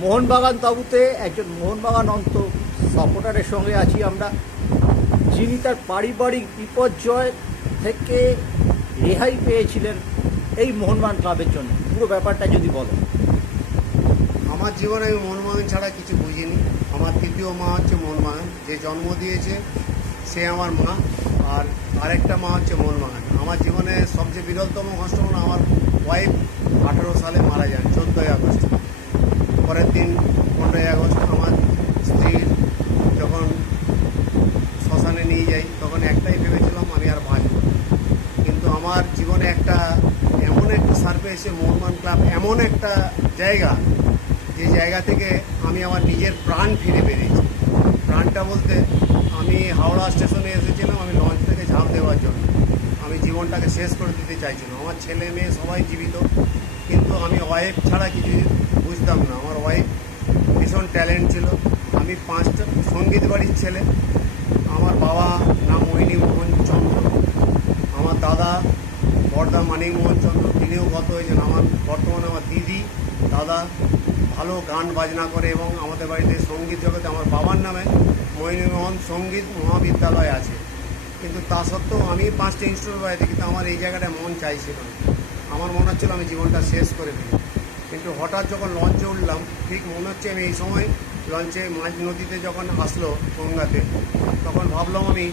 মোহনবাগান তাবুতে একজন মোহনবাগান অন্ত সাপোর্টারের সঙ্গে আছি আমরা, যিনি তার পারিবারিক বিপর্যয় থেকে রেহাই পেয়েছিলেন এই মোহনবাগান ক্লাবের জন্য। পুরো ব্যাপারটা যদি বলো আমার জীবনে আমি মোহনবাগান ছাড়া কিছু বুঝিনি। আমার তৃতীয় মা হচ্ছে মোহনবাগান। যে জন্ম দিয়েছে, সে আমার মা। আর আরেকটা মা হচ্ছে মোহনবাগান। আমার জীবনে সবচেয়ে বিরলতম হলো আমার ওয়াইফ আঠেরো সালে মারা যান, চোদ্দোই আগস্ট। পরের দিন পনেরোই আগস্ট আমার স্ত্রীর যখন শ্মশানে নিয়ে যাই, তখন একটাই ভেবেছিলাম আমি আর বাঁচব কিন্তু আমার জীবনে একটা এমন একটা সার্ভে এসে মোহনবাগান ক্লাব এমন একটা জায়গা, যে জায়গা থেকে আমি আমার নিজের প্রাণ ফিরে পেরেছি প্রাণটা বলতে আমি হাওড়া স্টেশনে এসেছিলাম, আমি লঞ্চ থেকে ঝাঁপ দেওয়ার জন্য। আমি জীবনটাকে শেষ করে দিতে চাইছিলাম। আমার ছেলে মেয়ে সবাই জীবিত, কিন্তু আমি ওয়াইফ ছাড়া কিছু বুঝতাম না আমার ওয়াইফ ভীষণ ট্যালেন্ট ছিল আমি পাঁচটা সংগীত বাড়ির ছেলে। আমার বাবা নাম মোহিনী মোহন চন্দ্র। আমার দাদা বর্দা মানিক মোহন চন্দ্র। তিনিও গত হয়েছেন। আমার বর্তমানে আমার দিদি, দাদা ভালো গান বাজনা করে এবং আমাদের বাড়িতে সংগীত জগতে আমার বাবার নামে মোহিনী মোহন সংগীত মহাবিদ্যালয় আছে। কিন্তু তা সত্ত্বেও আমি পাঁচটা ইনস্টিটিউট বাজাতে কিন্তু আমার এই জায়গাটায় মন চাইছিল আমার মনে হচ্ছিল আমি জীবনটা শেষ করে দিই কিন্তু হঠাৎ যখন লঞ্চে উঠলাম, ঠিক মনে হচ্ছে আমি এই সময় লঞ্চে মাঝ নদীতে যখন আসলো গঙ্গাতে, তখন ভাবলাম আমি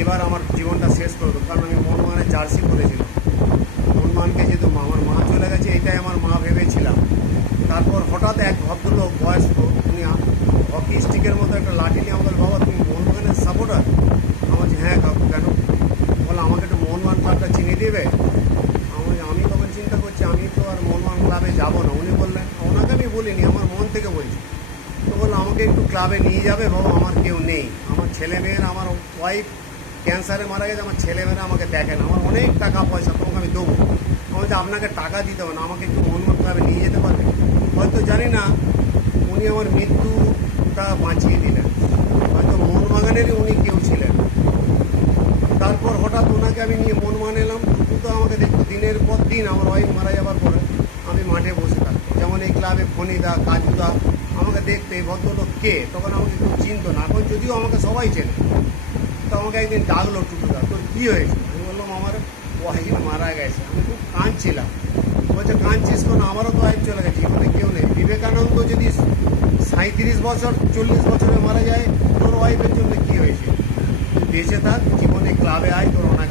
এবার আমার জীবনটা শেষ করে দেবো, কারণ আমি মোহনবাগানের জার্সি পরেছিলাম। মনমানকে যেহেতু আমার মা চলে গেছে, এটাই আমার মা ভেবেছিলাম। তারপর হঠাৎ এক ভদ্রলোক বয়স্ক, উনি হকি স্টিকের মতো একটা লাঠি নিয়ে আমাদের বাবা, তুমি মনমানের সাপোর্টার আমার বলছি, হ্যাঁ কাকু কেন বলে আমাকে একটু মোহনবাগান ক্লাবটা চিনিয়ে দেবে আমি আমি তখন চিন্তা করছি আমি তো আর মোহনবাগান ক্লাবে যাব না উনি বললেন ওনাকে আমি বলিনি আমার মন থেকে বলছি তো বলল আমাকে একটু ক্লাবে নিয়ে যাবে বাবা আমার কেউ নেই। আমার ছেলে মেয়েরা আমার ওয়াইফ ক্যান্সারে মারা গেছে আমার ছেলে মেয়েরা আমাকে দেখে না। আমার অনেক টাকা পয়সা তোমাকে আমি দেবো। আমি বলছি, আপনাকে টাকা দিতে হবে না আমাকে একটু অন্য ক্লাবে নিয়ে যেতে পারবে? হয়তো জানি না উনি আমার মৃত্যুটা বাঁচিয়ে দিলেন হয়তো মোহনবাগানেরই উনি কেউ ছিলেন তারপর হঠাৎ ওনাকে আমি নিয়ে মন মানে এলাম টুকু তো আমাকে দেখতো দিনের পর দিন আমার ওয়াইফ মারা যাবার পরে আমি মাঠে বসে থাকতাম যেমন এই ক্লাবে কাজুদা আমাকে দেখতে এই ভদ্রলোক কে, তখন আমাকে কেউ চিনতো না। এখন যদিও আমাকে সবাই চেনে, তো আমাকে একদিন ডাকলো টুকুদা তোর কী হয়েছে? আমি বললাম, আমার ওয়াইফ মারা গেছে। আমি খুব কাঁদছিলাম। বলছে, কাঁদছিস কোনো? আমারও তো ওয়াইফ চলে গেছে, জীবনে কেউ নেই। বিবেকানন্দ যদি সাঁত্রিশ বছর, চল্লিশ বছরে মারা যায়, তোর ওয়াইফের জন্য কী হয়েছে? বেঁচে থাক, জীবনে ক্লাবে আয়, তোর অনেক